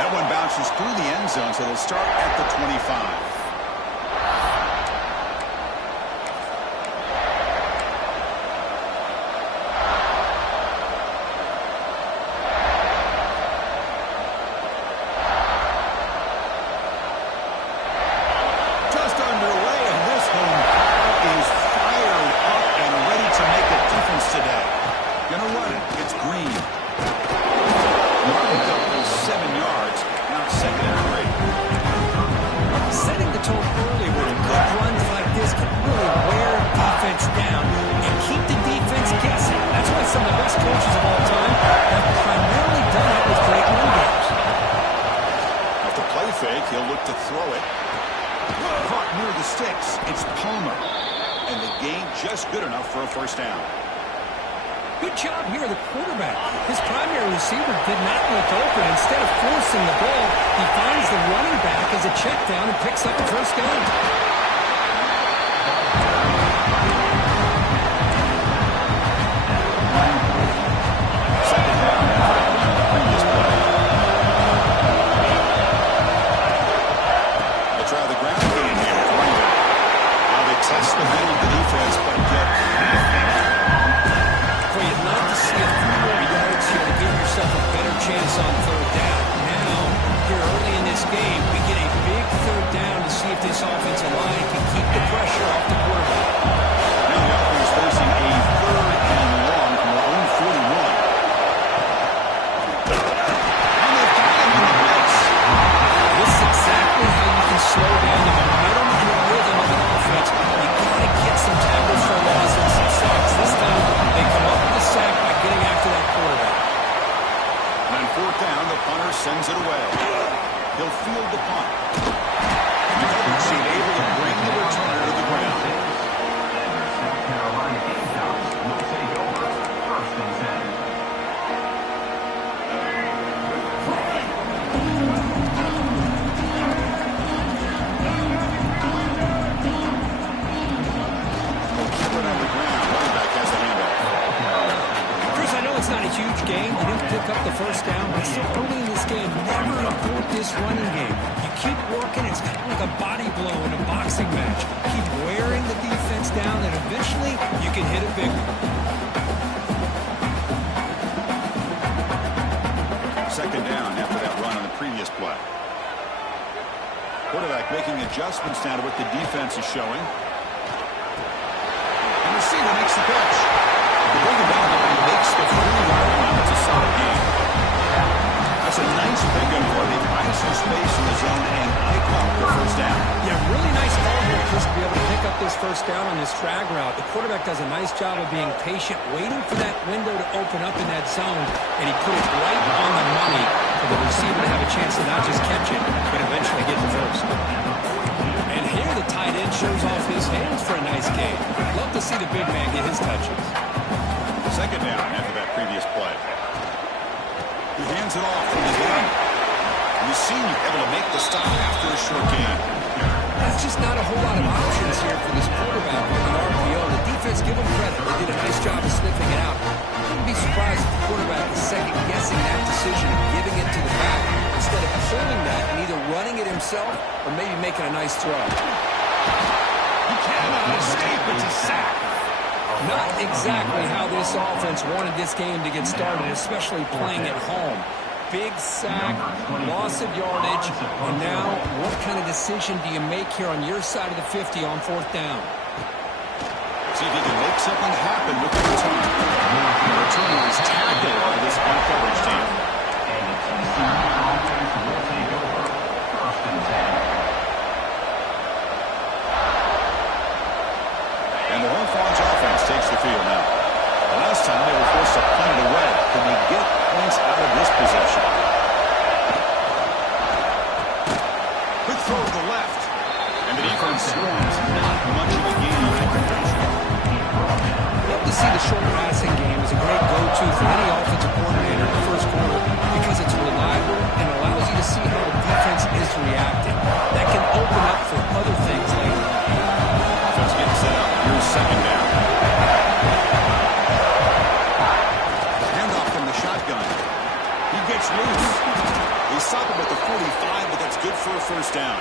That one bounces through the end zone, so they'll start at the 25. He'll look to throw it. Caught near the sticks. It's Palmer. And the gain just good enough for a first down. Good job here, the quarterback. His primary receiver did not look open. Instead of forcing the ball, he finds the running back as a check down and picks up a first down. Test the middle of the defense, but get well, you'd love to see a few more yards here to give yourself a better chance on third down. Now, here early in this game, we get a big third down to see if this offensive line can keep the pressure off the quarterback. Now the offense is facing a third and long from their own 41. And they've got him in the blitz. This is exactly how you can slow down the momentum and the rhythm of an offense. Get some tackles for loss and some sacks. This time, they come up with a sack by getting after that quarterback. And on fourth down, the punter sends it away. He'll field the punt. He's able to bring the returner to the ground. South Carolina Gamecocks will take over first and 10. It's not a huge game. You didn't pick up the first down, but so early in this game, never abort this running game. You keep working. It's kind of like a body blow in a boxing match. Keep wearing the defense down, and eventually you can hit a big one. Second down after that run on the previous play. Quarterback making adjustments now to what the defense is showing. And the receiver makes the catch. The big development makes the 40-yard line. It's a solid game. That's a nice pickup for the ice and space in the zone, and pick up the first down. Yeah, really nice ball here, Chris, to be able to pick up this first down on this drag route. The quarterback does a nice job of being patient, waiting for that window to open up in that zone, and he put it right on the money for the receiver to have a chance to not just catch it, but eventually get the first. And here the tight end shows off his hands for a nice game. Love to see the big man get his touches. Second down after that previous play. He hands it off from the gun. The senior able to make the stop after a short gain. That's just not a whole lot of options here for this quarterback with the RPO. The defense, give him credit. They did a nice job of sniffing it out. I wouldn't be surprised if the quarterback is second-guessing that decision of giving it to the back instead of pulling that and either running it himself or maybe making a nice throw. He cannot escape. It's a sack. Not exactly how this offense wanted this game to get started, especially playing at home. Big sack, loss of yardage, and now what kind of decision do you make here on your side of the 50 on fourth down? See if he can make something happen with the return. The return is tackled by this coverage team. And the TCU offense will take over first and 10. And the Hawthorns offense takes the field now. The last time they were forced to punt it away. Can they get points out of this possession? Quick throw to the left. And the defense swarms. Not much of a gain on that conversion. Love to see the short passing game as a great go-to for any offensive coordinator in the first quarter because it's reliable and allows you to see how the defense is reacting. That can open up for other things later on. Offense getting set up. Here's second down. Handoff from the shotgun. He gets loose. They stop him at the a first down.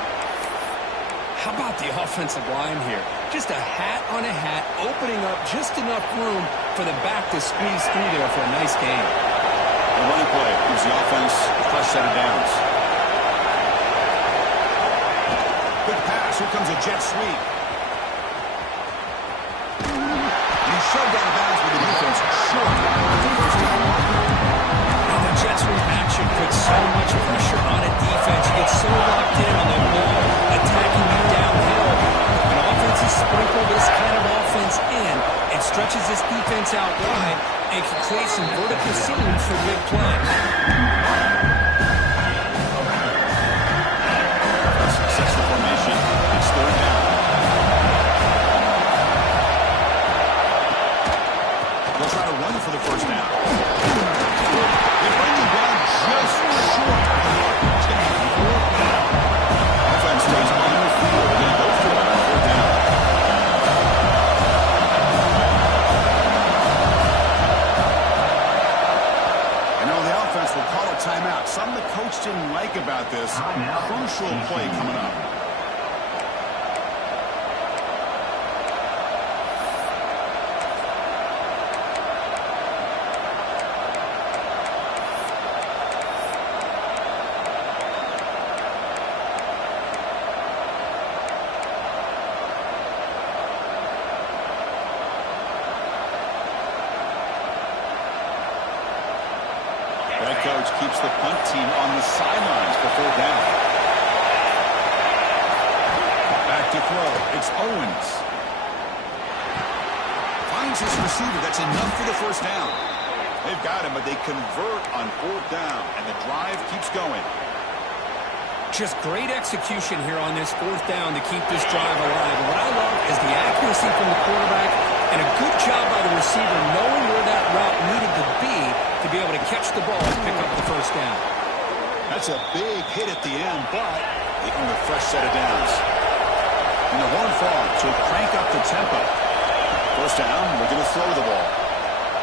How about the offensive line here? Just a hat on a hat, opening up just enough room for the back to squeeze through there for a nice gain. The running play gives the offense a fresh set of downs. Good pass. Here comes a jet sweep. And he shoved out of bounds with the defense short of the first down marker. And the jet sweep action puts so much pressure on a defense. You get so locked in on the ball, attacking you downhill. When offenses sprinkle this kind of offense in, it stretches this defense out wide and can create some vertical seams for big plays. Successful formation. It's third down. They'll try to run for the first down. They bring him down just short. It's going to be fourth down. Offense stays on the field. They're going to go for it on fourth down. The offense will call a timeout. Something the coach didn't like about this. Crucial play coming up. Coach keeps the punt team on the sidelines for third down. Back to throw. It's Owens. Finds his receiver. That's enough for the first down. They've got him, but they convert on fourth down, and the drive keeps going. Just great execution here on this fourth down to keep this drive alive. And what I love is the accuracy from the quarterback and a good job by the receiver knowing where that route needed to be able to catch the ball and pick up the first down. That's a big hit at the end, but they can a fresh set of downs. And the horn fall to crank up the tempo. First down, we're going to throw the ball.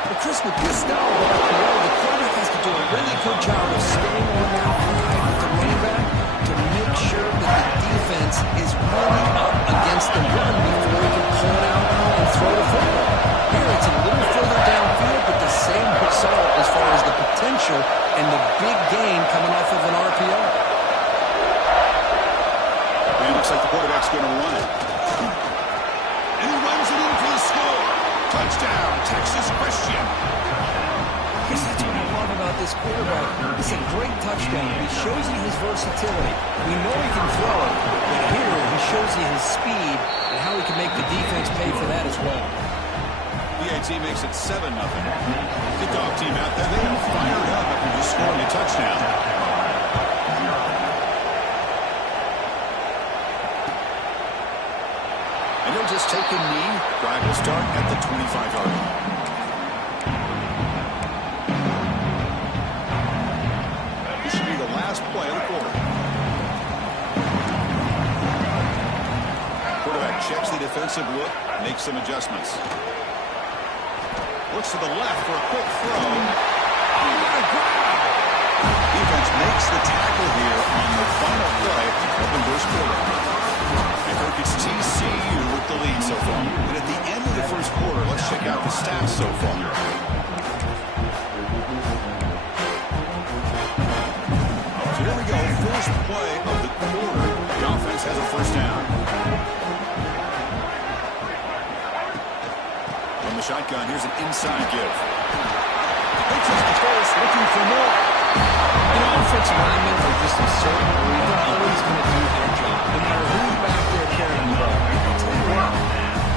But Chris, with this style of RPO, the quarterback has to do a really good job of staying on that high with the running back to make sure that the defense is really up against the run before he can pull it out and throw the football. Here, it's a little further downfield, but the same result as far as the potential and the big gain coming off of an RPO. And it looks like the quarterback's going to run it. And he runs it in for the score. Touchdown, Texas Christian. Because that's what I love about this quarterback. It's a great touchdown. He shows you his versatility. We know he can throw it, but here he shows you his speed and how he can make the defense pay for that as well. BAT makes it 7-0. Kickoff team out there. They are fired up after just scoring a touchdown. And they'll just take a knee. Drive will start at the 25-yard line. This should be the last play of the quarter. Quarterback checks the defensive look, makes some adjustments. Looks to the left for a quick throw. What a grab! Defense makes the tackle here on the final play of the first quarter. And Kirk, it's TCU with the lead so far. And at the end of the first quarter, let's check out the stats so far. So here we go. First play of the quarter. The offense has a first down. From the shotgun, here's an inside give. Takes us to first, looking for more. You know, offensive linemen are just a certain breed. They're always going to do their job, no matter who's back there carrying the ball. I'll tell you what,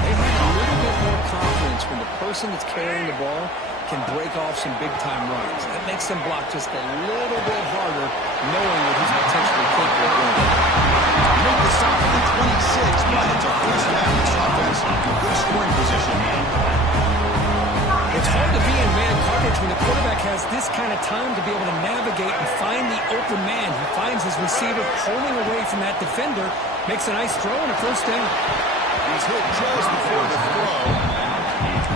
they have a little bit more confidence when the person that's carrying the ball can break off some big-time runs. That makes them block just a little bit harder, knowing that he's potentially capable of doing it. Make the stop at the 26, but it's a first down. This offense, good scoring position. It's hard to be in man coverage when the quarterback has this kind of time to be able to navigate and find the open man. He finds his receiver pulling away from that defender, makes a nice throw and a first down. He's hit just before the throw.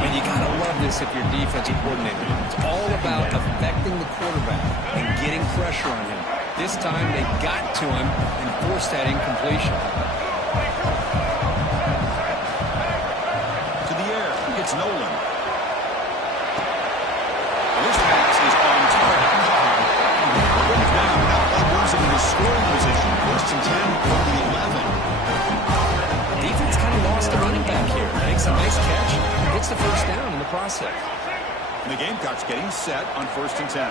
And you got to love this if you're defensive coordinator. It's all about affecting the quarterback and getting pressure on him. This time they got to him and forced that incompletion. To the air. It's Nolan. This pass is on target. Now without losing the scoring position. First and 10 from the 11. Defense kind of lost a running back here. Makes a nice catch. Gets the first down in the process. And the Gamecocks getting set on first and 10.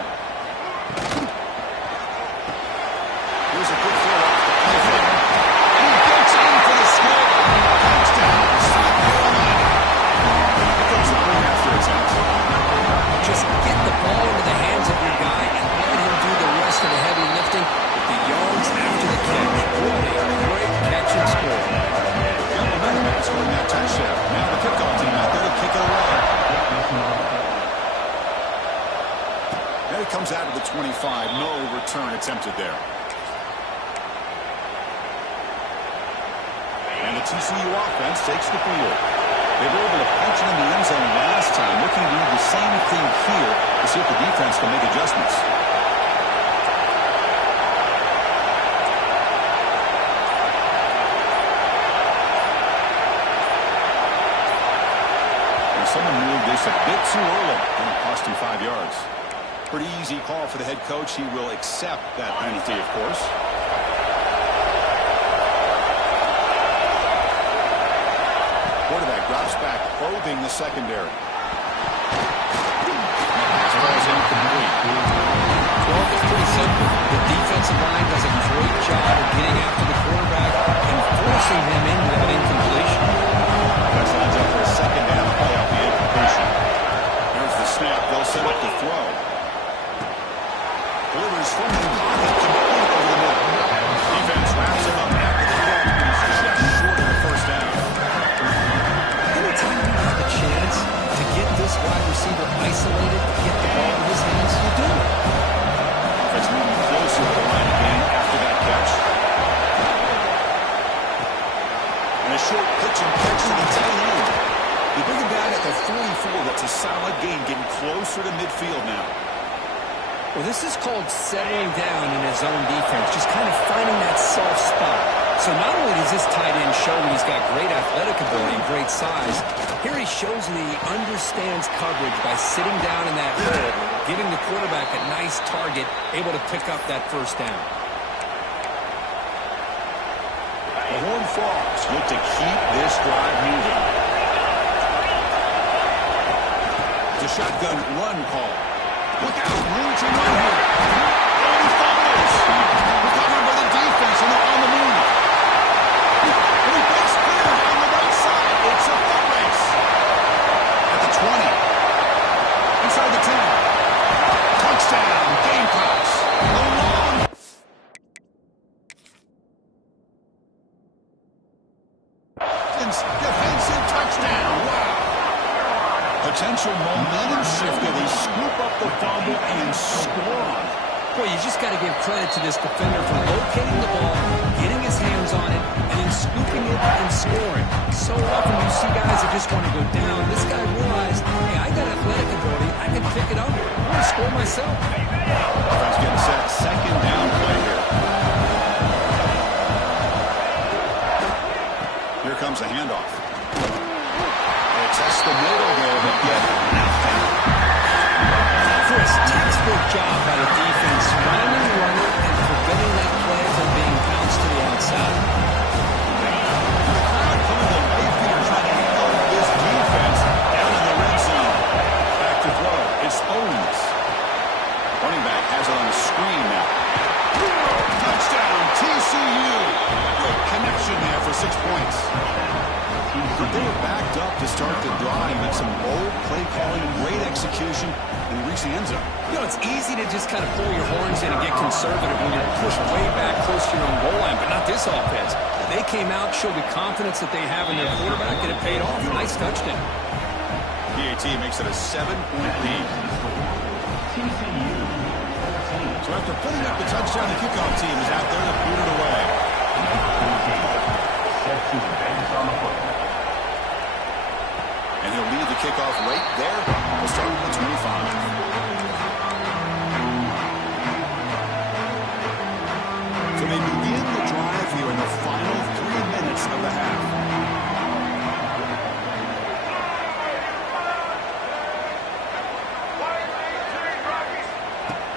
Here's a good throw off the play fake. And he gets in for the score. Touchdown, South Carolina. Here comes the point after attempt. Just get the ball into the hands of your guy and let him do the rest of the heavy lifting with the yards after the catch. What a great catch and score. Yeah, momentum after scoring that touchdown. Now the kickoff team out there to kick it away. There he comes out of the 25. No return attempted there. And the TCU offense takes the field. They were able to punch it in the end zone last time. Looking to do the same thing here to see if the defense can make adjustments. And someone moved this a bit too early, and it cost him 5 yards. Pretty easy call for the head coach. He will accept that penalty, of course. Quarterback drops back, probing the secondary. Pass falls incomplete. Well, it's pretty simple. The defensive line does a great job of getting after the quarterback and forcing him into that incompletion. That lines up for a second down play off the incompletion. There's the snap. They'll set up the throw. Delivers from the pocket, complete over the middle. Defense wraps him up after the throw. He's just short of the first down. Anytime you have a chance to get this wide receiver isolated, get the ball in his hands, you do it. Offense moving closer to the line again after that catch. And a short pitch and catch to the tight end. You bring him down at the 44. That's a solid gain, getting closer to midfield now. Well, this is called settling down in his own defense, just kind of finding that soft spot. So not only does this tight end show he's got great athletic ability and great size, here he shows that he understands coverage by sitting down in that hole, giving the quarterback a nice target, able to pick up that first down. The Horned Frogs look to keep this drive moving. The shotgun run call. Look out, room to run here. And he fumbles. Recovered by the defense, and they're on the move. And he breaks clear on the right side. It's a foot race. At the 20. Inside the 10. Touchdown, Gamecocks. A long defensive touchdown. Wow. Potential momentum shift. They scoop up the fumble and score on it. Boy, you just got to give credit to this defender for locating the ball, getting his hands on it, and then scooping it and scoring. So often you see guys that just want to go down. This guy realized, hey, I got athletic ability. I can pick it up. I want to score myself. Offense getting set. Second down play here. Here comes a handoff. They test the middle there, but get nothing. Chris, textbook job by the defense, finding the runner and preventing that play from being bounced to the outside. The crowd coming to Mayfield trying to help this defense down in the red zone. Back to throw. It's Owens. Running back has it on the screen now. Touchdown, TCU. Great connection there for 6 points. They were backed up to start the drive, but some bold play calling, great execution, and reach the end zone. You know, it's easy to just kind of pull your horns in and get conservative when you're pushed way back close to your own goal line, but not this offense. They came out, showed the confidence that they have in their quarterback, and it paid off. Nice touchdown. PAT makes it a 7-point lead. So after putting up the touchdown, the kickoff team is out there to boot it away. And he'll lead the kickoff right there. We'll start with the 25. So they begin the drive here in the final 3 minutes of the half.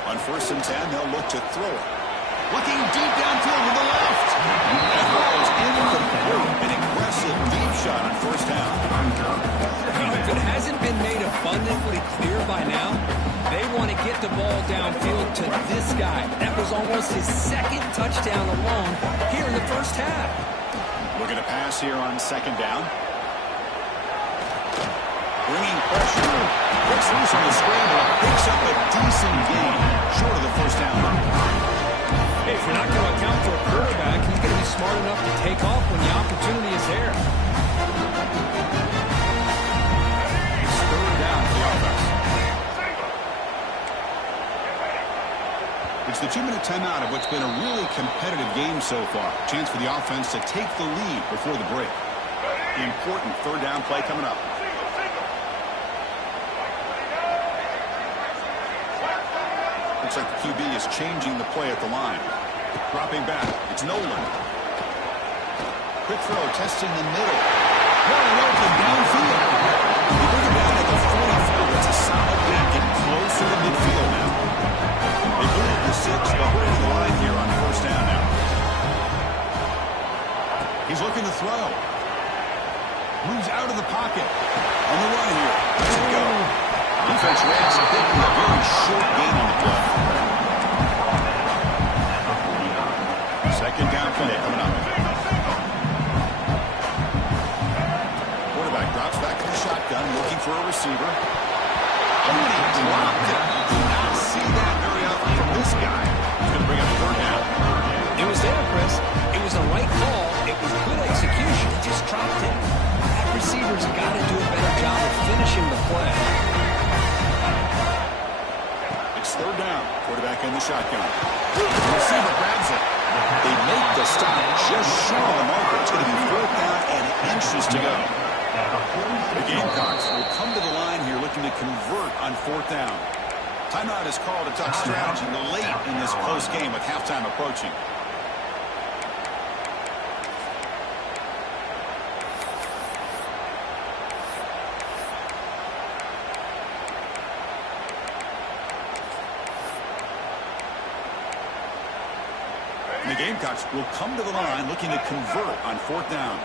On 1st and 10, they'll look to throw it. Looking deep downfield with the left. That ball is incomplete. An aggressive deep shot on 1st down. If it hasn't been made abundantly clear by now, they want to get the ball downfield to this guy. That was almost his 2nd touchdown alone here in the 1st half. Looking to pass here on 2nd down. Bringing pressure. Gets loose on the scramble. Picks up a decent gain. Short of the 1st down. Hey, if you're not going to account for a quarterback, he's going to be smart enough to take off when the opportunity is there. It's 3rd down for the offense. It's the 2-minute timeout of what's been a really competitive game so far. Chance for the offense to take the lead before the break. The important 3rd down play coming up. Looks like the QB is changing the play at the line. Dropping back. It's Nolan. Quick throw, testing the middle. Wide open downfield. You bring it down at the 45. That's a solid gain. Getting closer to midfield now. They move the 6. They'll bring the line here on 1st down now. He's looking to throw. Moves out of the pocket. On the run here. Let's go. Defense reacts quickly. A very short gain on the play. 2nd down play coming up. Quarterback drops back to the shotgun, looking for a receiver. Oh, and he dropped it. Do not see that very often from this guy. He's going to bring up 3rd down. It was there, Chris. It was the right call. It was good execution. He just dropped it. That receiver's got to do a better job of finishing the play. It's 3rd down. Quarterback in the shotgun. The receiver grabs it. They make the stop just short of the marker. It's going to be 4th down and inches to go. The Gamecocks will come to the line here looking to convert on 4th down. Timeout is called. A tough strategy late in this close game with halftime approaching. And the Gamecocks will come to the line looking to convert on 4th down.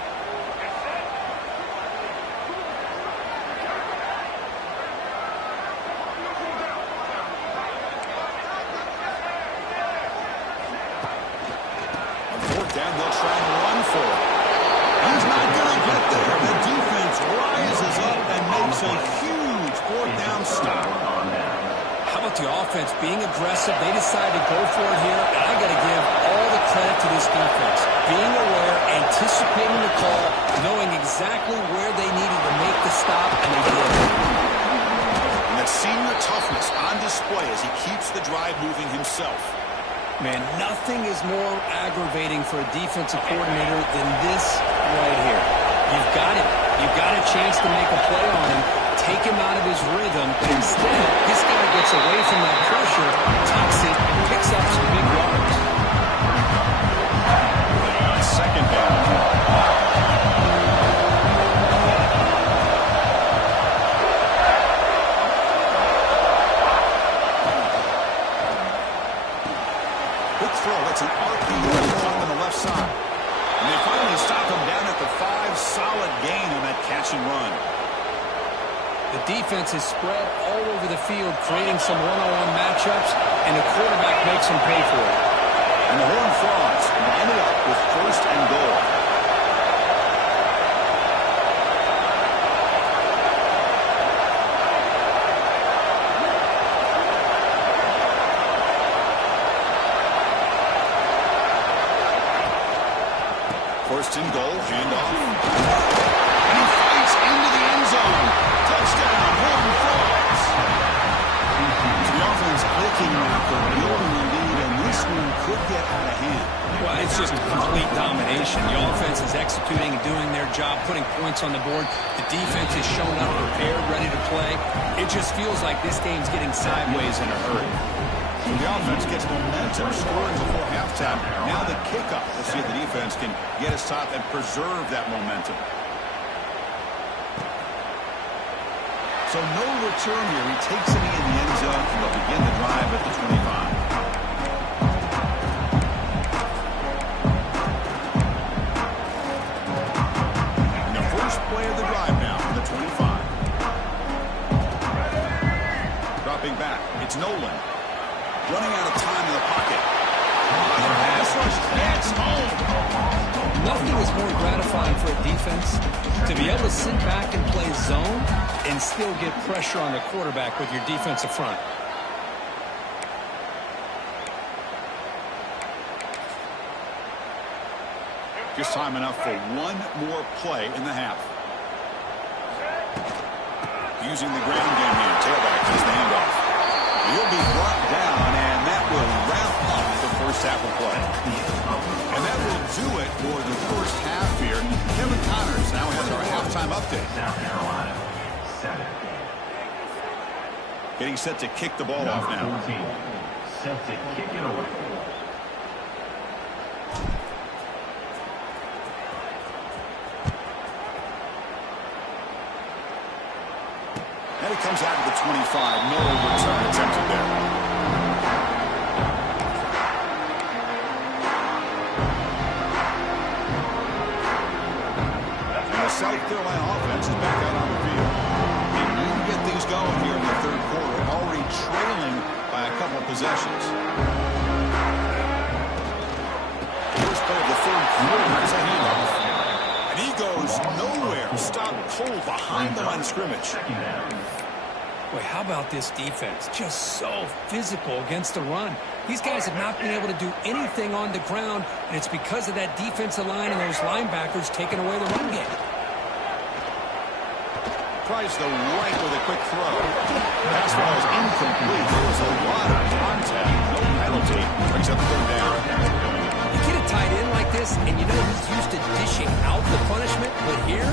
On 4th down, they'll try and run for it. He's not going to get there. The defense rises up and makes a huge 4th down stop. How about the offense being aggressive? They decided to go for it here, and I got to give all the credit to this defense. Being aware, anticipating the call, knowing exactly where they needed to make the stop, and they did. And that senior toughness on display as he keeps the drive moving himself. Man, nothing is more aggravating for a defensive coordinator than this right here. You've got it. You've got a chance to make a play on him, take him out of his rhythm. Instead, this guy gets away from that pressure, tucks it, picks up some big yards. 2nd down. Quick throw. That's an RPO on the left side. And they finally stop him down at the 5. Solid gain on that catch and run. The defense is spread all over the field, creating some one-on-one matchups, and the quarterback makes them pay for it. And the Horned Frogs line it up with 1st and goal. First and goal, handoff. And he fights into the end zone. Touchdown, Horned Frogs. The offense clicking after building a lead, and this one could get out of hand. Well, it's just complete domination. The offense is executing and doing their job, putting points on the board. The defense is showing up prepared, ready to play. It just feels like this game's getting sideways in a hurry. The offense gets momentum, scoring before halftime. Now the kickoff. Let's see if the defense can get us top and preserve that momentum. So no return here. He takes it in the end zone, and they'll begin the drive at the 25. And the first play of the drive now from the 25. Dropping back, it's Nolan. Running out of time in the pocket. Pass rush gets home. Nothing is more gratifying for a defense to be able to sit back and play zone and still get pressure on the quarterback with your defensive front. Just time enough for one more play in the half. Using the ground game here. Tailback does the handoff. He'll be brought down, and that will wrap up the first half of play. And that will do it for the first half here. Kevin Connors now has our halftime update. South Carolina, 7. Getting set to kick the ball off now. 14. Set to kick it away. And it comes out to the 25. No return attempted there. And the South Carolina offense is back out on the field. They need to get things going here in the third quarter, already trailing by a couple of possessions. First play of the third quarter is a handoff. And he goes nowhere. Stop cold behind the line of scrimmage. Boy, how about this defense? Just so physical against the run. These guys have not been able to do anything on the ground, and it's because of that defensive line and those linebackers taking away the run game. Tries the right with a quick throw. Pass ball is incomplete. There was a lot of contact. No penalty. Brings up third down. You get a tight end like this, and you know he's used to dishing out the punishment, but here,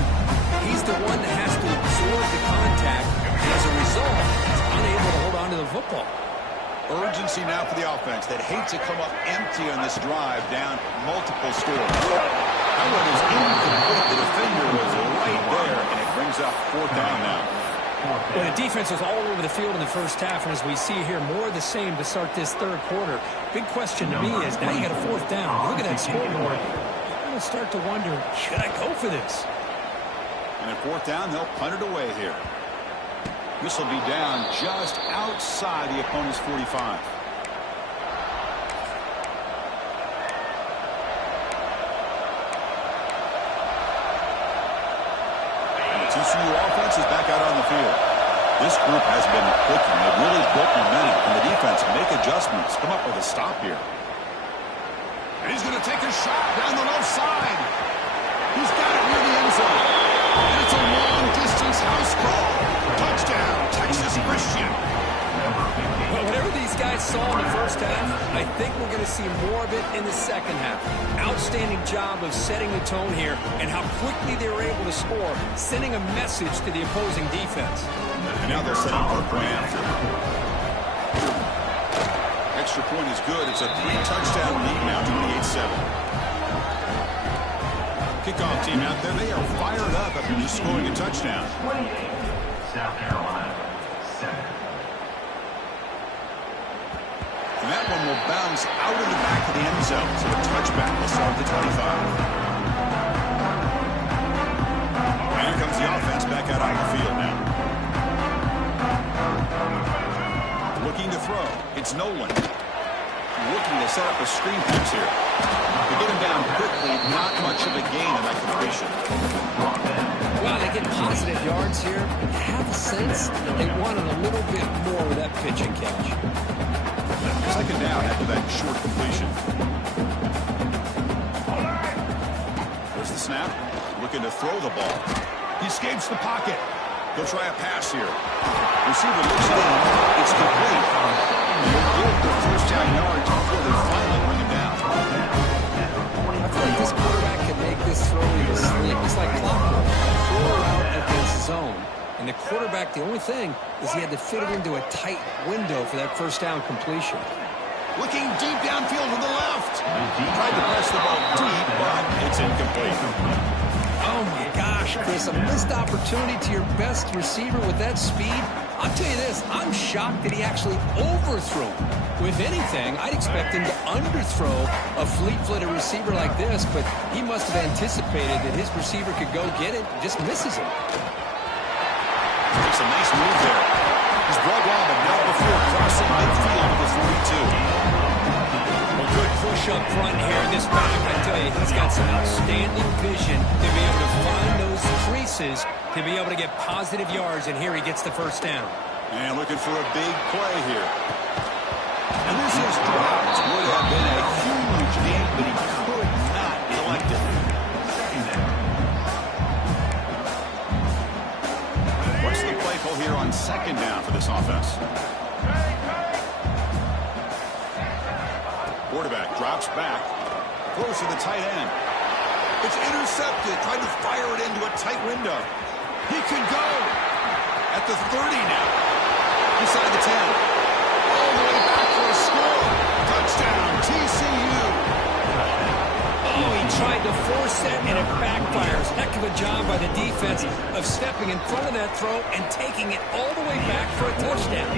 he's the one that has to absorb the contact, and as a result, he's unable to hold on to the football. Urgency now for the offense that hates to come up empty on this drive down multiple scores. That one is incomplete. The defender was right there, and it brings up fourth down now. Well, the defense was all over the field in the first half, and as we see here, more of the same to start this third quarter. Big question to me is, now you got a fourth down. You look at that scoreboard. You're going to start to wonder, should I go for this? And at fourth down, they'll punt it away here. This will be down just outside the opponent's 45. TCU offense is back out on the field. This group has been clicking. They've really built momentum. And the defense make adjustments. Come up with a stop here. And he's going to take a shot down the left side. He's got it near the end zone. And it's a long-distance house call. Touchdown, Texas Christian. Well, whatever these guys saw in the first half, I think we're going to see more of it in the second half. Outstanding job of setting the tone here and how quickly they were able to score, sending a message to the opposing defense. And now they're setting for a point after. Extra point is good. It's a 3-touchdown lead now, 28-7. Kickoff team out there. They are fired up after just scoring a touchdown. 28. South Carolina, 7. And that one will bounce out of the back of the end zone. So a touchback will start at the 25. And here comes the offense back out on the field now. Looking to throw. It's Nolan. Looking to set up a screen pass here. To get him down quickly, not much of a gain in that completion. Well, they get positive yards here. I have a sense that they wanted a little bit more with that pitch and catch. Second down after that short completion. There's the snap. Looking to throw the ball. He escapes the pocket. He'll try a pass here. Receiver looks it in. It's complete. They'll get the first down yards before they finally bring him down. I feel like this quarterback can make this throw even slick. It's like clockwork. Throw out of his zone. And the quarterback, the only thing is he had to fit it into a tight window for that first down completion. Looking deep downfield to the left. Tried to press the ball deep, but it's incomplete. Oh, my gosh, Chris, a missed opportunity to your best receiver with that speed. I'll tell you this, I'm shocked that he actually overthrew. With anything, I'd expect him to underthrow a fleet-footed receiver like this, but he must have anticipated that his receiver could go get it and just misses him. Takes a nice move there. He's brought on, but not before crossing midfield to the 42. Well, good push up front here. This back, I tell you, he's got some outstanding vision to be able to find those creases to be able to get positive yards, and here he gets the first down. And looking for a big play here. And this is dropped. Would have been a huge gain, but he could not collect it. What's the play call here on second down for this offense? Quarterback drops back, throws to the tight end. It's intercepted, trying to fire it into a tight window. He could go at the 30 now, inside the 10. All the way back for a score. Touchdown, TCU. Oh, he tried to force that, and it backfires. Heck of a job by the defense of stepping in front of that throw and taking it all the way back for a touchdown.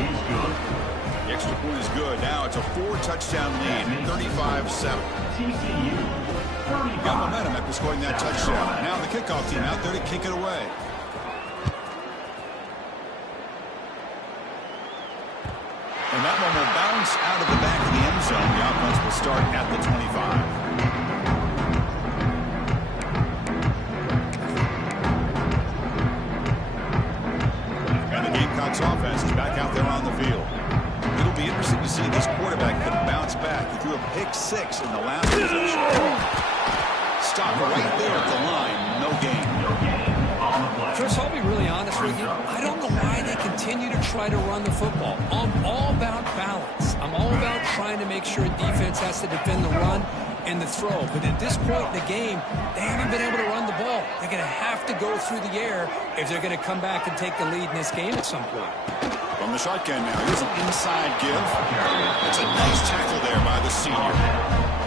The extra point is good. Now it's a 4-touchdown lead, 35-7. Got momentum after scoring that touchdown. Now the kickoff team out there to kick it away. And that one will bounce out of the back of the end zone. The offense will start at the 25. And the Gamecocks offense is back out there on the field. It'll be interesting to see if this quarterback can bounce back. He threw a pick-6 in the last possession. Stop right there at the line. No gain. Chris, I'll be really honest with you. I don't know why they continue to try to run the football. I'm all about balance. I'm all about trying to make sure defense has to defend the run and the throw. But at this point in the game, they haven't been able to run the ball. They're going to have to go through the air if they're going to come back and take the lead in this game at some point. From the shotgun now, here's an inside give. It's a nice tackle there by the senior.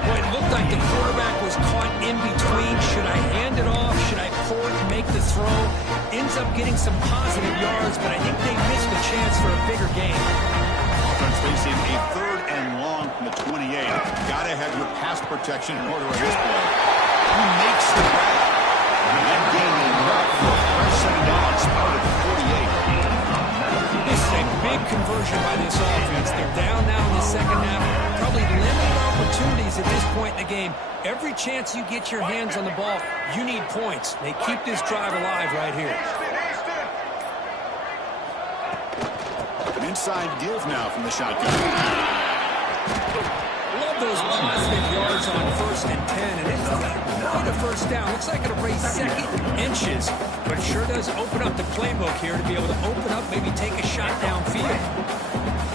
Boy, it looked like the quarterback was caught in between. Should I hand it off? Should I pull it and make the throw? Ends up getting some positive yards, but I think they missed the chance for a bigger gain. Offense facing a 3rd and long from the 28. Gotta have your pass protection in order of this play. He makes the grab. And gaining enough for a fresh set of down spot at the 48. This is a big conversion by this offense. They're down now in the second half. Probably limited opportunities at this point in the game. Every chance you get your hands on the ball, you need points. They keep this drive alive right here. An inside give now from the shotgun. Love those positive yards on 1st and 10, and it's not quite a first down. Looks like it'll raise second inches, but it sure does open up the playbook here to be able to open up, maybe take a shot downfield.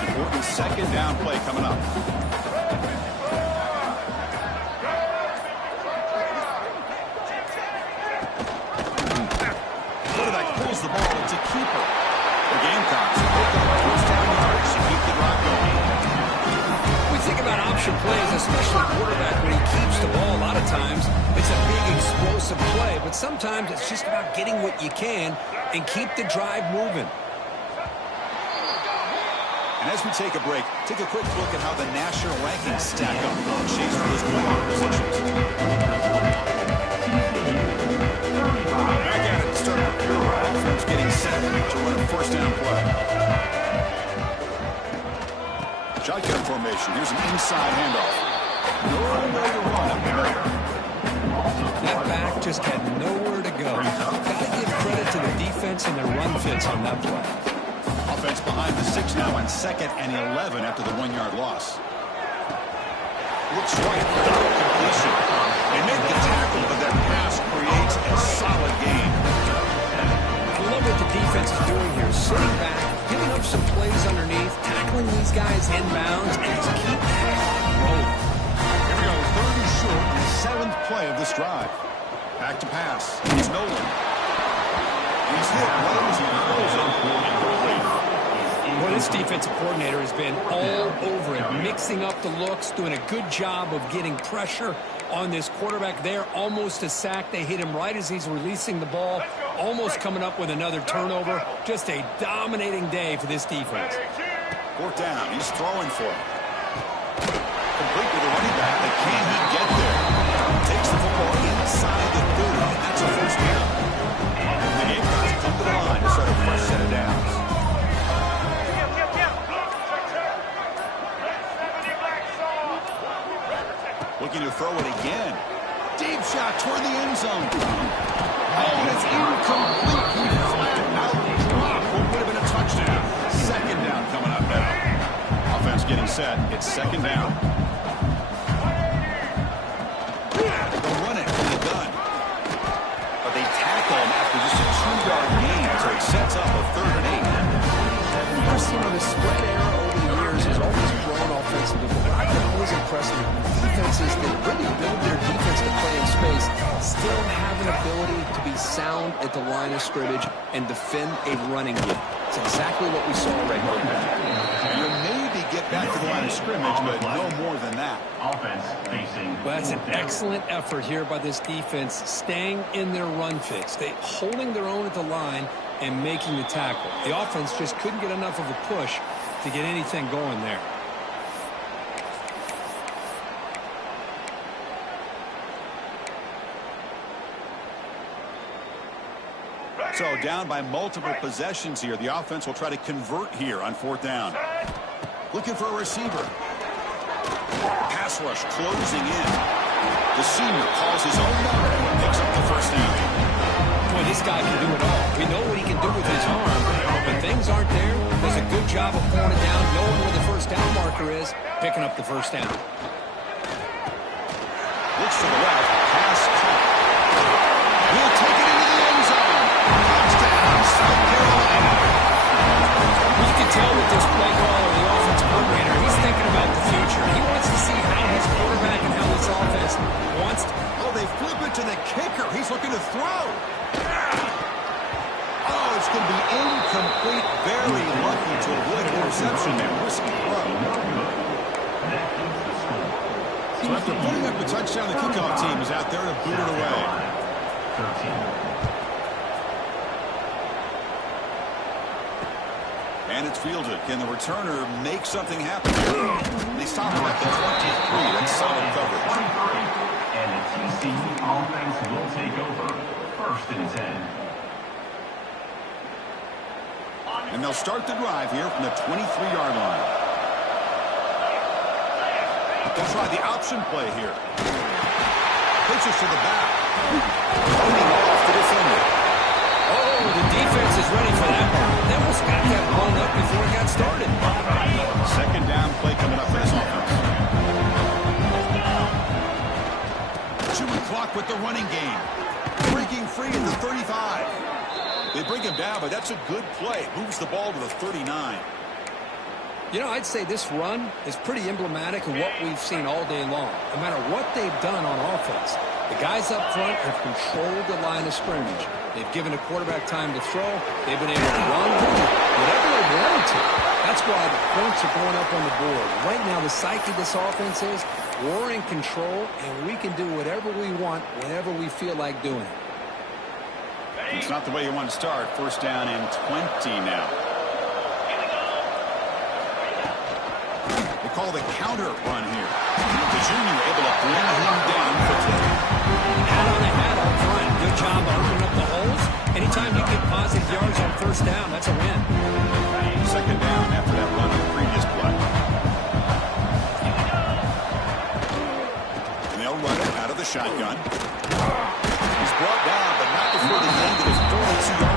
Important second down play coming up. Quarterback pulls the ball to keeper. The Gamecocks pick up first down yards to keep the drive going. We think about option plays, especially quarterback, when he keeps the ball. A lot of times, it's a big explosive play, but sometimes it's just about getting what you can and keep the drive moving. And as we take a break, take a quick look at how the national rankings stack up on chase for those playoff positions. Back at it to start the offense getting set to run a first down play. Shotgun formation. Here's an inside handoff. Nowhere to run up the middle. That back just had nowhere to go. Got to give credit to the defense and their run fits on that play. Offense behind the 6 now on 2nd and 11 after the 1-yard loss. Looks right for the completion. They make the tackle, but that pass creates a solid gain. I love what the defense is doing here. Sitting back, giving up some plays underneath, tackling these guys inbounds, and just keep that clock rolling. Here we go, 3rd and short, the 7th play of this drive. Back to pass. It's Nolan. He's hit right as he throws it. Incomplete. Well, this defensive coordinator has been all over it, mixing up the looks, doing a good job of getting pressure on this quarterback there. Almost a sack. They hit him right as he's releasing the ball, almost coming up with another turnover. Just a dominating day for this defense. 4th down. He's throwing for it. Complete with the running back, but can he get there? Takes the football inside the 30, and that's a 1st down. The Gamecocks come to the line to start a fresh set of downs. Looking to throw it again. Deep shot toward the end zone. Oh, and it's incomplete. He flat out dropped what would have been a touchdown. 2nd down coming up now. Offense getting set. It's 2nd down. They'll run it from the gun. But they tackle him after just a 2-yard gain, so it sets up a 3rd and 8. First team of the spread era over the years has always grown offensively, but I've been always impressed with defenses that really build their defense to play in space, still have an ability to be sound at the line of scrimmage and defend a running game. It's exactly what we saw right here. You maybe get back to the line of scrimmage, but no more than that. Offense facing. Well, that's an excellent effort here by this defense, staying in their run fix. They holding their own at the line and making the tackle. The offense just couldn't get enough of a push to get anything going there. So down by multiple possessions here. The offense will try to convert here on 4th down. Looking for a receiver. Pass rush closing in. The senior calls his own number and picks up the 1st down. Boy, this guy can do it all. We know what he can do with his arm, but when things aren't there, does a good job of pulling it down, knowing where the 1st down marker is, picking up the 1st down. Looks to the left. Pass caught. He'll take it into the end zone. Touchdown, South Carolina. You can tell with this play caller, the offensive coordinator, he's thinking about the future. He wants to see how his quarterback and how this offense wants to. Oh, they flip it to the kicker. He's looking to throw. Oh, it's going to be incomplete. Very lucky to avoid an interception there. Risky throw. So after putting up a touchdown, the kickoff team is out there to boot it away. 13. And it's fielded. Can the returner make something happen here? They stop him at the 23. That's solid coverage. 23. And the TCU offense will take over. 1st and 10. And they'll start the drive here from the 23-yard line. They'll try the option play here. Pitches to the back. Leading off the defender. Oh, the defense is ready for that one. They almost got that blown up before it got started. 2nd down play coming up for this offense. Chewing clock with the running game. Breaking free at the 35. They bring him down, but that's a good play. Moves the ball to the 39. You know, I'd say this run is pretty emblematic of what we've seen all day long. No matter what they've done on offense, the guys up front have controlled the line of scrimmage. They've given the quarterback time to throw. They've been able to run whatever they wanted to. That's why the points are going up on the board. Right now, the psyche of this offense is we're in control, and we can do whatever we want whenever we feel like doing it. It's not the way you want to start. 1st down and 20 now. They call the counter run here. The junior able to bring him down quickly. Hat on the hat up front. Good job opening up the holes. Anytime you get positive yards on 1st down, that's a win. 2nd down after that run on the previous play. And they'll run it out of the shotgun. He's brought down, but not before the end of his 42